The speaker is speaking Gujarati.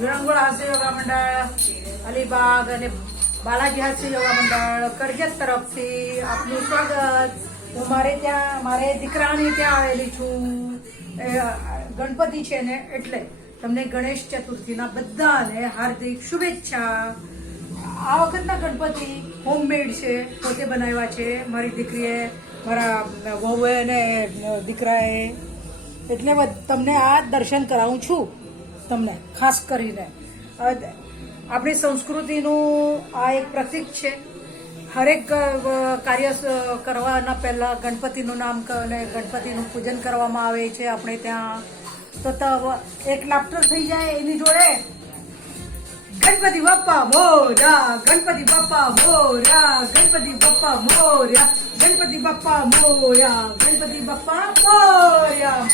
વિરંગોળ હાસ્ય યોગા મંડળ, અલીબાગ અને બાલાજી હાસ્ય યોગા મંડળ કરજત તરફથી આપનું સ્વાગત. હું મારે દીકરાની ત્યાં આવેલી છું. ગણપતિ છે ને એટલે તમને ગણેશ ચતુર્થીના બધાને હાર્દિક શુભેચ્છા. આ વખતના ગણપતિ હોમમેડ છે, પોતે બનાવ્યા છે મારી દીકરીએ, મારા વહુએ અને દીકરાએ. એટલે તમને આ દર્શન કરાવું છું. તમને ખાસ કરીને આપણી સંસ્કૃતિનું આ એક પ્રતીક છે. હરેક કાર્ય કરવાના પહેલા ગણપતિનું નામ અને ગણપતિનું પૂજન કરવામાં આવે છે આપણે ત્યાં. તો એક લાફ્ટર થઈ જાય એની જોડે ગણપતિ બાપ્પા મોર્યા, ગણપતિ બાપ્પા મોર્યા, ગણપતિ બાપ્પા મોર્યા, ગણપતિ બાપ્પા મોર્યા, ગણપતિ બાપ્પા મોર્યા.